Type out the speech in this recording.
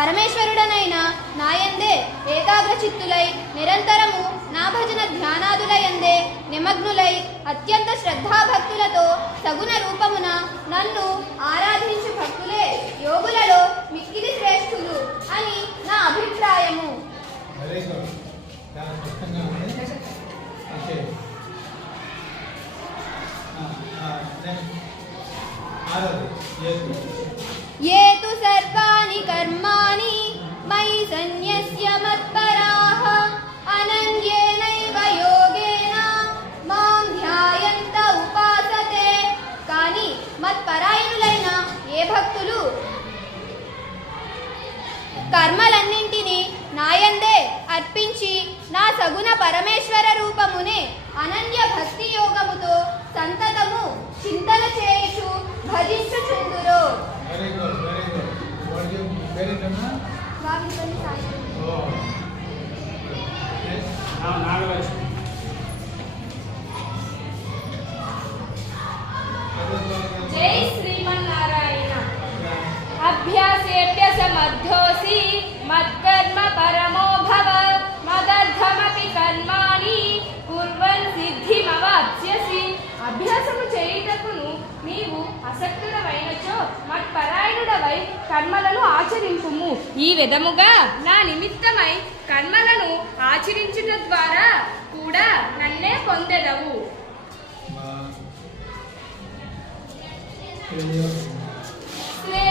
పరమేశ్వరుడనైన నాయందే ఏకాగ్రచిత్తులై నిరంతరము నా భజన ధ్యానాదులయందే నిమగ్నులై అత్యంత శ్రద్ధాభక్తులతో సగుణ రూపమున నన్ను ఆరాధించు భక్తులే యోగులలో మిక్కిలి శ్రేష్ఠులు అని నా అభిప్రాయము. ये तु सर्वाणि कर्माणि मयि सन्न्यस्य मत्पराः अनन्येनैव योगेन मां ध्यायन्त उपासते. కానీ మత్పరాయణులైన ఏ భక్తులు కర్మలన్నింటినీ నాయందే అర్పించి నా సగుణ పరమేశ్వర రూపమునే అనన్య భక్తి యోగముతో సంతతము చింతన చేయుచు భజించుచుందురు. జై శ్రీమన్నారాయణ. అభ్యాసేభ్య సమర్థోసి మత్కర్మ పరమో భవ మదర్థమపి కర్మాణి కుర్వన్ సిద్ధిమవాప్స్యసి. అభ్యాసము చేయుటకును నీవు అసక్తుడవైనచో మత్పరాయణుడవై కర్మలను ఆచరింపుము. ఈ విధముగా నా నిమిత్తమై కర్మలను ఆచరించుట ద్వారా కూడా నన్నే పొందెదవు.